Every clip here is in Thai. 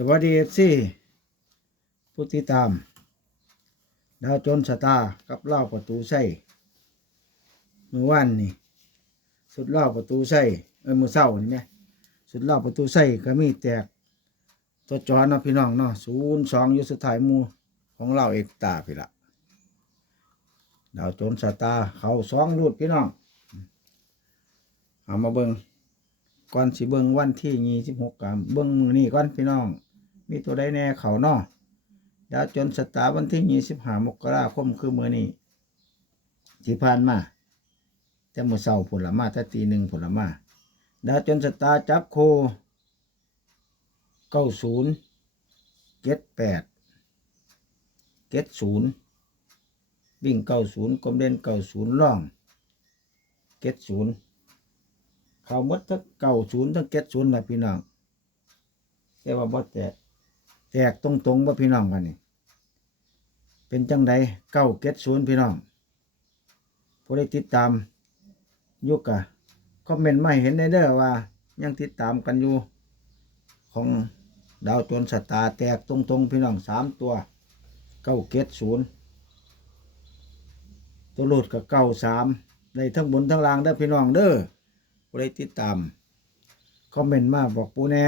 สวัสดีเอฟซีผู้ติดตาม ดาวจนสตาร์กับเล่าประตูใส่เมื่อวานนี่สุดเล่าประตูใส่เอ้ยมือเศร้านี่ไหมสุดเล่าประตูใส่ก็มีแตกตัวจอนะพี่น้องเนาะศูนย์สองอยู่สุดท้ายมูของเราเอกตาพี่ละดาวจนสตาร์เขาสองรูดพี่น้องเอามาเบิงก่อนสิเบิงวันที่ยี่สิบหกกับเบิงมือนี่ก่อนพี่น้อง มีตัวใดแน่เขานาะดาวจนสตาร์วันที่ยี่สิบห้ามกราคมคือมือนี่ที่ผ่านมาแต่มือเศร้าผลละมาถ้าตีหนึ่งผลละมาดาวจนสตาร์จับโคเก้าศูนย์เจ็ดแปดเจ็ดศูนย์วิ่งเก้าศูนย์กลมเด่นเก้าศูนย์ล่องเจ็ดศูนย์เขาหมดทั้งเก่าศูนย์ทั้งเก็ดศูนย์นะพี่น้องแต่ว่าบ่แตก แตกตรงตรงๆว่าพี่น้องกันนี่เป็นจังใดเก้าเก็ดศูนย์พี่น้องผู้ได้ติดตามยุกอะคอมเมนต์มาเห็นได้เด้อว่า ยังติดตามกันอยู่ ของดาวจนสตาร์แตกตรงตรงๆ พี่น้องสามตัวเก้าเก็ดศูนย์ตัวหลดกับเก้าสามได้ทั้งบนทั้งล่างได้อพี่น้องเด้อผู้ใดติดตาม คอมเมนต์มาบอกปูแน่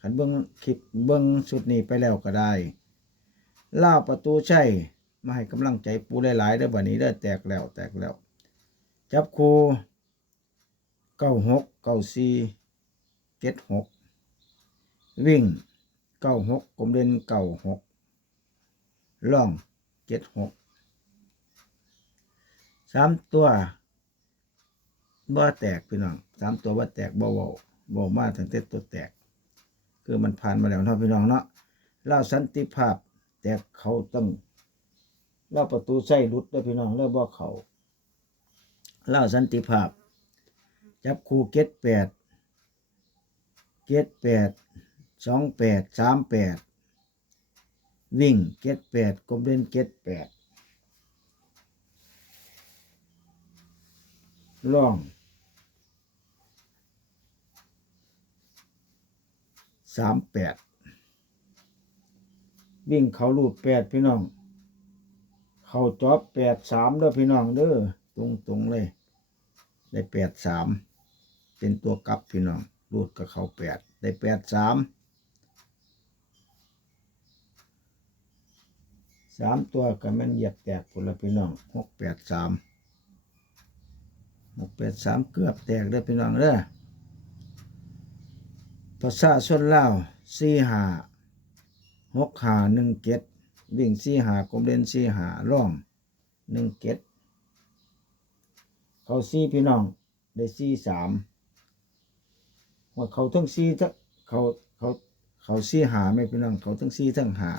ขันเบิ้งคลิปเบิ้งสุดนี้ไปแล้วก็ได้ล่าประตูใช่มาให้กำลังใจปูหลายๆได้บัดนี้ได้แตกแล้วแตกแล้ว จับคูเก้าหกเก้าสี่เจ็ดหกวิ่งเก้าหกกลมเด่นเก้าหกล่องเจ็ดหกสามตัวบ่แตกพี่น้องสามตัวบ่แตกบ่เว้าบ่มาตั้งแต่ตัวแตก คือมันผ่านมาแล้วเนาะพี่น้องเนาะเล่าสันติภาพ แตกเขาต้องเล่าประตูใส่รุดด้อพี่น้องเล่าบ่เขาเล่าสันติภาพ จับคู่เก็ดแปดเก็ดแปดสองแปดสามแปดวิ่งเก็ดแปดกลมเล่นเก็ดแปดล่อง สามแปดวิ่งเขาลูดแปดพี่น้อง เขาจอบแปดสามเด้อพี่น้องเด้อตรงตรงเลย ได้แปดสามเป็นตัวกลับพี่น้องลูดกับเขาแปดได้แปดสามสามตัวกับมันเหยียบแตกผลละพี่น้องหกแปดสามหกแปดสามเกือบแตกเด้อพี่น้องเด้อ ภาษาชนลาวสี่หาหกหาหนึ่งเจ็ดวิ่งสี่หากลมเด่นสี่หาร่องหนึ่งเจ็ดเขาสี่พี่น้องได้สี่สามว่าเขาทั้งสี่ทั้งเขาเขาเขาสี่หาไม่พี่น้องเขาทั้งสี่ทั้งหา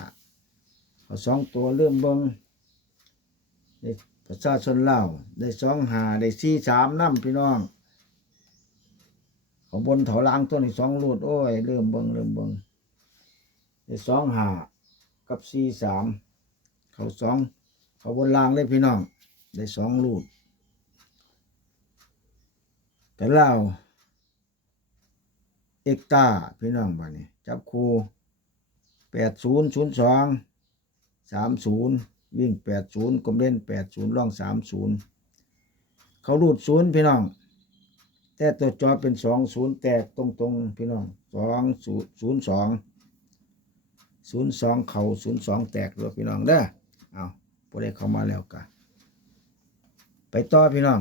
เขาสองตัวเริ่มเบิงได้ภาษาชนลาวได้สองหาได้สี่สามน้ำพี่น้อง เขาบนเถาลางตัวนี้สองรูดโอ้ยเริ่มเบิงเริ่มเบิงได้สองหากับสี่สามเขาสองเขาบนลางเลยพี่น้อง ได้สองรูดแต่เล่าเอกตาพี่น้องบ้านี้ จับคู่แปดศูนย์ศูนย์สองสามศูนย์วิ่งแปดศูนย์กลมเล่นแปดศูนย์ล่องสามศูนย์เขารูดศูนย์พี่น้อง แต่ตัวจอเป็นสองศูนย์แตกตรงตรงๆพี่น้องสองศูนย์สองศูนย์สองเข่าศูนย์สองแตกเลยพี่น้องเด้อเอาพอได้เข้ามาแล้วกันไปต่อพี่น้อง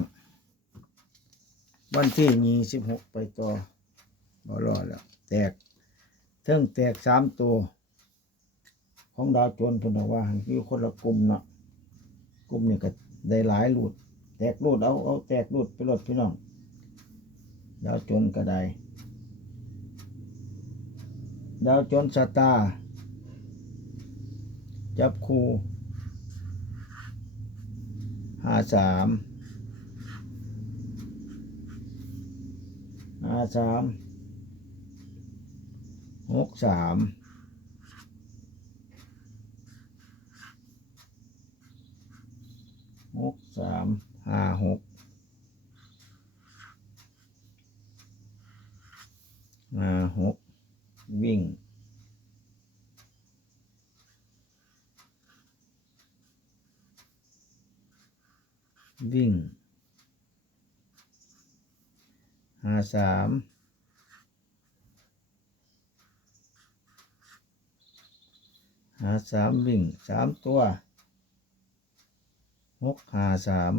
วันที่ยี่สิบหกไปต่อบ่รอแล้ว แตกเทิงแตกสามตัว ของดาวโจนพนว่าอยู่คนละกลุ่มเนาะกลุ่มเนี่ยก็ได้หลายรูด แตกรูดเอาเอาแตกรูดไปรถพี่น้อง ดาวจนก็ได้ดาวจนสตาร์จับคู่ห้าสามห้าสามหกสามหกสามห้าหก นาหกวิ่งวิ่งหาสามหาสามวิ่งสามตัวหกหาสาม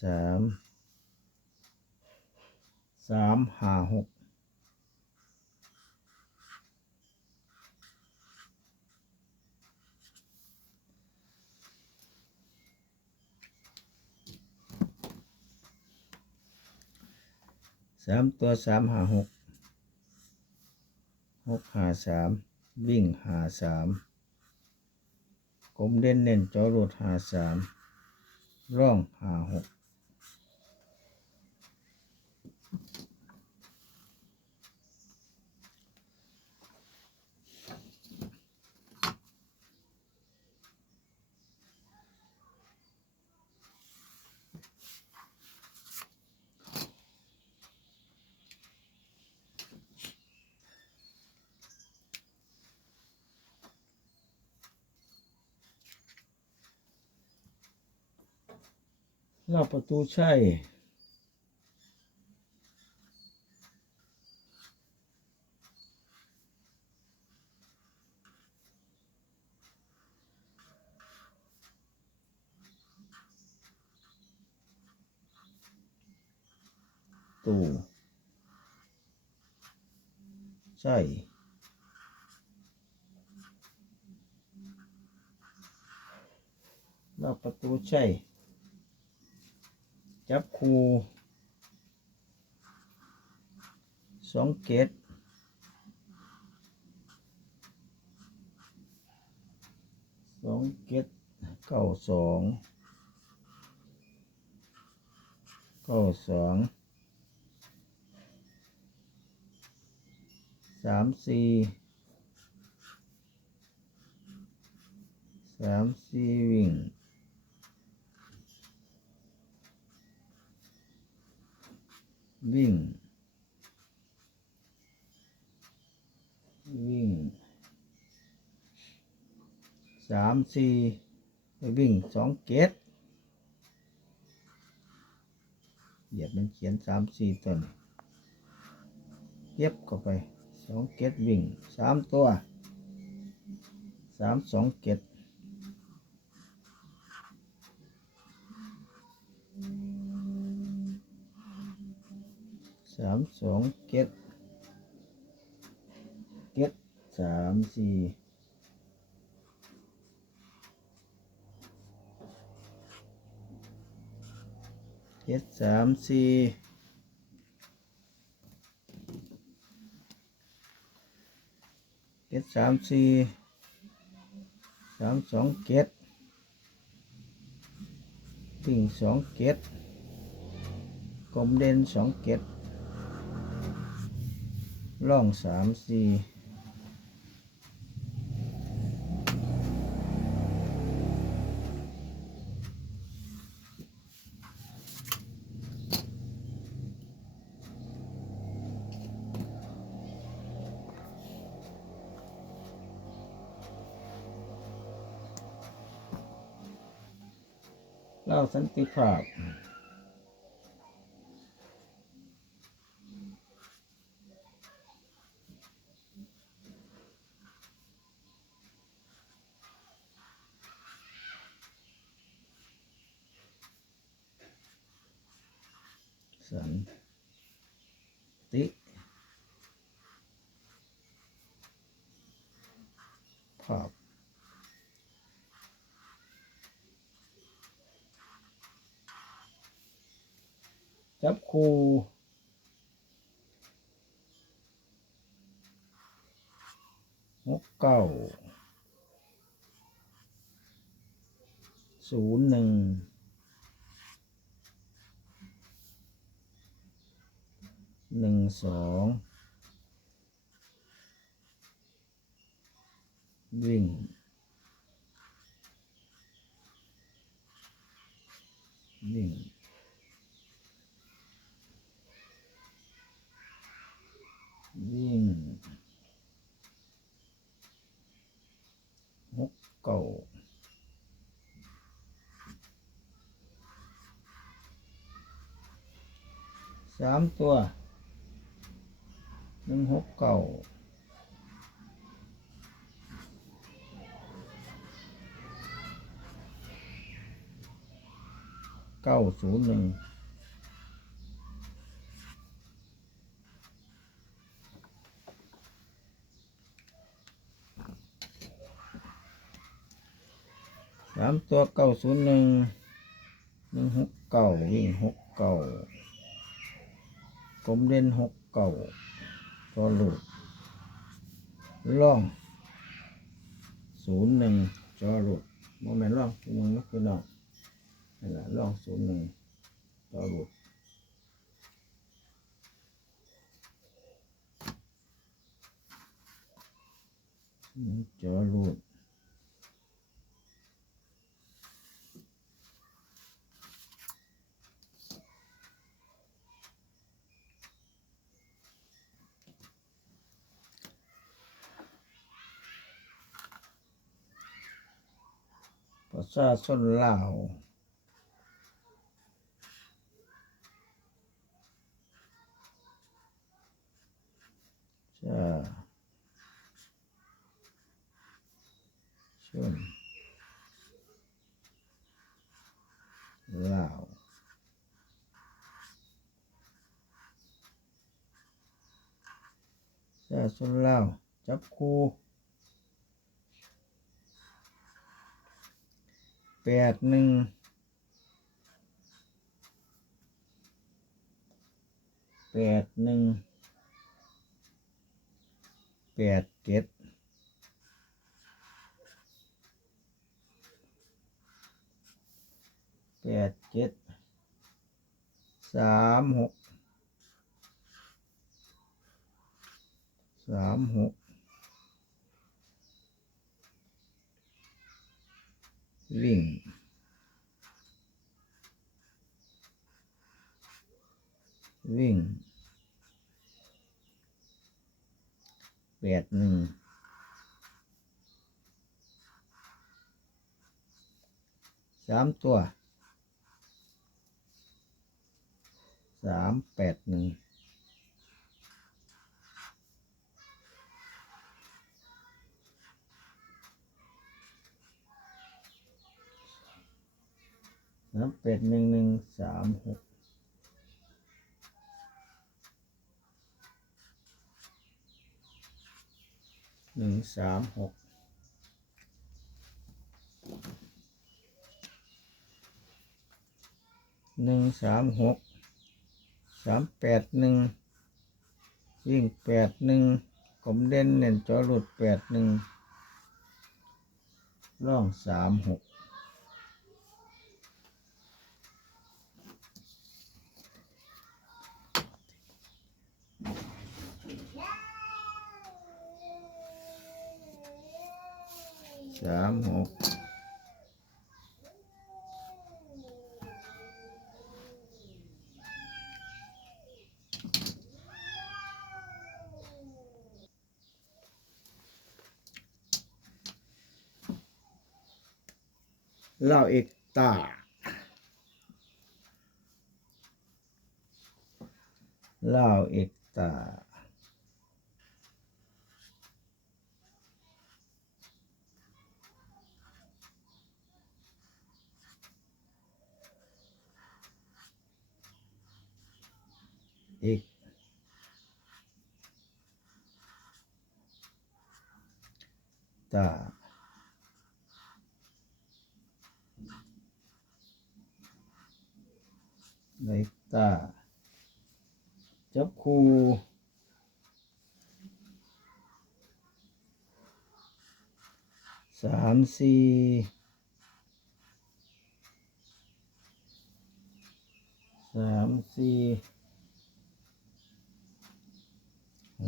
สามสามหาหกสามตัวสามหาหกหกหาสามวิ่งหาสามกลมเด่นเน้นจอรวดหาสามร่องหาหก รอบประตูใช่ตู้ใช่รอบประตูใช่ จับคูสองเกตสองเกตเก้าสองเก้าสองสามสี่สามสี่วิ่ง วิ่ง วิ่งสามสี่ไปวิ่งสองเกตเหยียบมันเขียนสามสี่ต้นเย็บเข้าไปสองเกตวิ่งสามตัวสามสองเกต สามสองเกตเกตสามสี่เกตสามสี่เกตสามสี่สามสองเกตวิ่งสองเกตกลมเด่นสองเกต ล่องสามสี่เล่าสันติภาพ สันติภาพจับคูหกเก้าศูนย์หนึ่ง หนึ่งสองวิ่งวิ่งวิ่งหกเก่าสามตัว หนึ่งหกเก้าเก้าศูนย์หนึ่งสามตัวเก้าศูนย์หนึ่งหนึ่งหกเก้าวิ่งหกเก้าผมเล่นหกเก่า ตัวหลุดล่องศูนย์หนึ่งจอหลุดโมเมนต์ล่องศูนย์หนึ่งก็คือน้องนั่นแหละล่องศูนย์หนึ่งจอหลุดจอหลุด ประชาชนลาวจะชนลาวประชาชนลาวจับคู่ แปดหนึ่งแปดหนึ่งแปดเจ็ดแปดเจ็ดสามหกสามหก วิ่ง วิ่งแปดหนึ่งสามตัวสามแปดหนึ่ง สามแปดหนึ่งหนึ่งสามหกหนึ่งสามหกหนึ่งสามหกสามแปดหนึ่งวิ่งแปดหนึ่งผมเด่นเน้นจอหลุดแปดหนึ่งล่องสามหก สามหกเล่าเอกตาเล่าเอกตา อีกตาในตาจับคูสามสี่สามสี่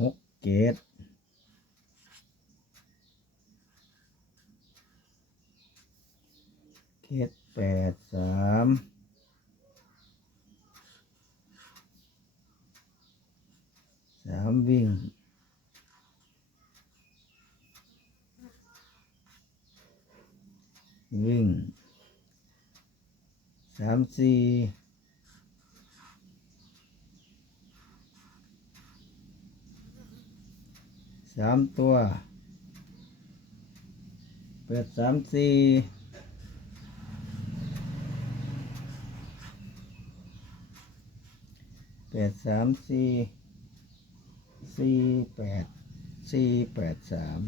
หกเจ็ดเจ็ดแปดสามสามวิ่งวิ่งสามสี่ สามตัวแปดสามสี่แปดสามสี่สี่แปดสี่แปดสาม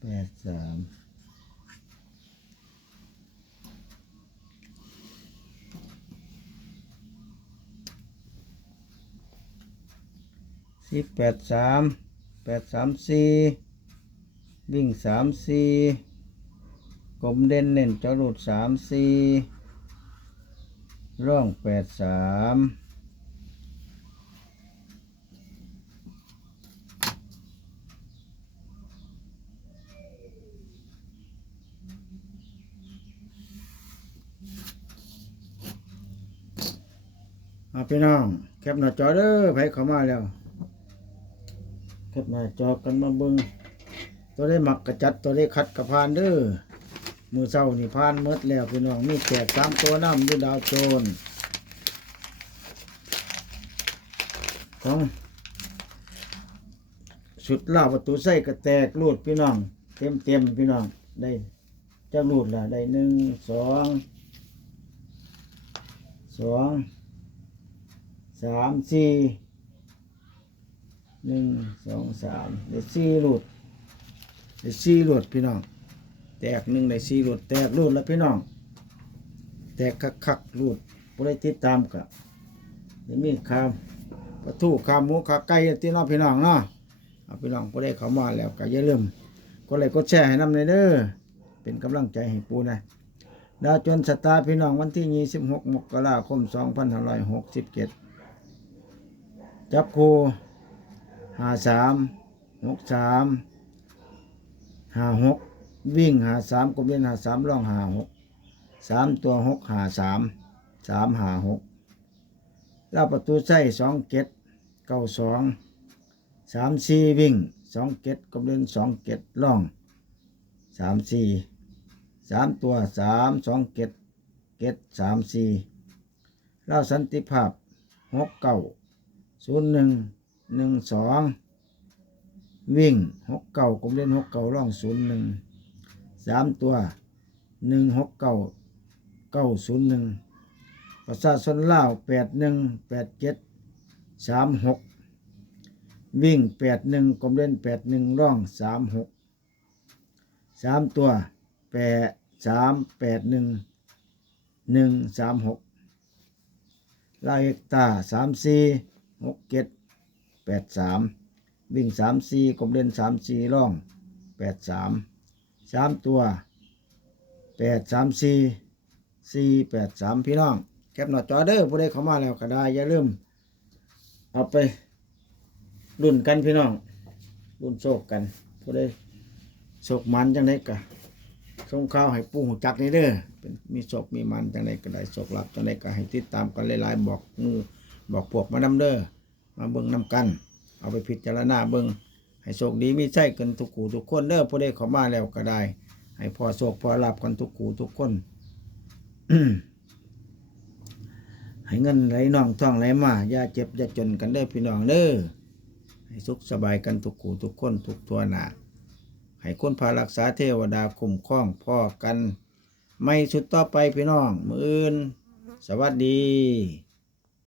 แปดสาม สี่แปดสามแปดสามสี่วิ่งสามสี่กลมเด่นเน่นจรดสามสี่ร่องแปดสามอาพี่น้อง แคปหน้าจอเด้อไผเข้ามาแล้ว แคปหน้าจอกันมาเบิงตัวได้หมักกระจัดตัวได้คัดกระพานเด้อมือเศร้านี่พานเมดแล้วพี่น้องมีแจกสามตัวน้ำยูดาวโจรของสุดล่าประตูใส่กระแตกรูดพี่น้อง เต็มเต็มพี่น้องได้จักรูดละได้หนึ่งสองสองสามสี่ หนึ่งสองสามเดี๋ยวสี่หลุดเดี๋ยวสี่หลุดพี่น้อง แตกหนึ่งได้สี่หลุดแตกหลุดแล้วพี่น้อง แตกคักคักหลุดผู้ใดติดตามกะเดี๋ยวมีคำประตูคำหมูขาไก่ที่น้องพี่น้องเนาะเอาพี่น้องผู้ใดเข้ามาแล้วก็อย่าลืมกดไลค์กดแชร์ให้นำในอยเด้อเป็นกำลังใจให้ปูนะดาวจนสตาร์พี่น้องวันที่ 26 มกราคม 2567 จับคู่ หาสามหกสามหาหกวิ่งหาสามกบเป็นหาสามร่องหาหกสามตัวหกหาสามสามหาหกเล่าประตูใส้สองเกตเก้าสองสามสี่วิ่งสองเกตกบเป็นสองเกตร่องสามสี่สามตัวสามสองเกตเกตสามสี่เล่าสันติภาพหกเก้าศูนย์หนึ่ง หนึ่งสองวิ่งหกเก้ากลมเล่นหกเก้าร่องศูนย์หนึ่งสามตัวหนึ่งหกเก้าเก้าศูนย์หนึ่งประชาชนเล่าวแปดหนึ่งแปดเจ็ดสามหกวิ่งแปดหนึ่งกลมเล่นแปดหนึ่งร่องสามหกสามตัวแปดสามแปดหนึ่งหนึ่งสามหกลายเอกตาสามสี่หกเจ็ด แปดสามวิ่งสามสี่กลมเล่นสามสี่ร่องแปดสามสามตัวแปดสามสี่สี่แปดสามพี่น้อง แคปหน้าจอเด้อผู้ใดเข้ามาแล้วก็ได้อย่าลืมเอาไปรุ่นกันพี่น้องรุ่นโชคกันผู้ใดโชคมันจังไดกะส่งข่าวให้ปู่หูจักนี่เด้อเป็นมีโศกมีมันจังไดก็ได้โศกหลับจังไดก็ให้ติดตามกันหลายๆบอกมือบอกพวกมานำเด้อ มาเบิ่งนำกัน เอาไปพิจารณาเบิ่งให้โชคดีมีใช่กันทุกขู่ทุกคนเด้อผู้ใดเข้ามาแล้วก็ได้ ให้พอโชคพอหลับกันทุกขู่ทุกคนให้เงินไหลน่องท่องไหลมาอย่าเจ็บอย่าจนกันเด้พี่น้องเด้อให้สุขสบายกันทุกขู่ทุกคนทุกตัวหนาให้คนพารักษาเทวดาคุ้มครองพ่อกัน ไม่สุดต่อไปพี่น้อง มืออื่น สวัสดี